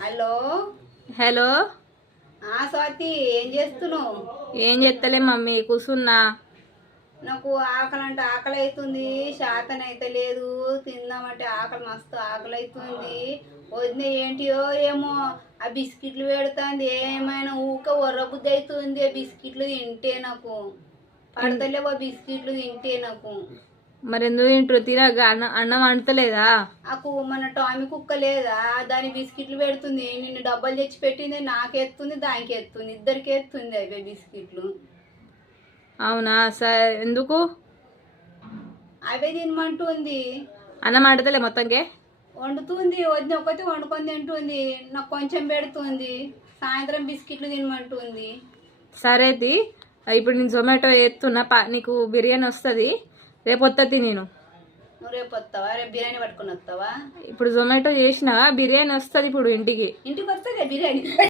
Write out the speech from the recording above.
Hello hello. Swathi, ఏం చేస్తున్నావు? ఏం చేస్తలే మమ్మీ, కూర్చున్నా. నాకు ఆకలి అంటే ఆకలి అవుతుంది, శాతం అయితే లేదు. తిందామంటే ఆకలి మస్తు ఆకలి అవుతుంది. వదిన ఏంటియో ఏమో ఆ బిస్కెట్లు పెడుతుంది. ఏమైనా ఊక బుద్ధి అవుతుంది ఆ బిస్కెట్లు తింటే. నాకు పడతలేవు ఆ బిస్కెట్లు తింటే. నాకు మరి ఎందుకు తింటారు? తినగా అన్నం వండతలేదా? నాకు మన టామీ కుక్క లేదా, దాని బిస్కెట్లు పెడుతుంది. నిన్ను డబ్బులు తెచ్చి పెట్టింది, నాకెత్తుంది, దానికి ఎత్తుంది, ఇద్దరికి ఎత్తుంది అవి బిస్కెట్లు. అవునా, సరే. ఎందుకు అవే తినమంటుంది. అన్నం వండతలే మొత్తంకే? వండుతుంది, వదిన ఒకటి వండుకొని తింటుంది. నాకు కొంచెం పెడుతుంది. సాయంత్రం బిస్కెట్లు తినమంటుంది. సరే ఇప్పుడు నేను జొమాటో ఎత్తున్నా, నీకు బిర్యానీ వస్తుంది. రేపు వస్తుంది. నేను నువ్వు రేపు వస్తావా? రేపు బిర్యానీ పట్టుకొని వస్తావా? ఇప్పుడు జొమాటో చేసిన బిర్యానీ వస్తుంది ఇప్పుడు ఇంటికి వస్తుంది బిర్యానీ.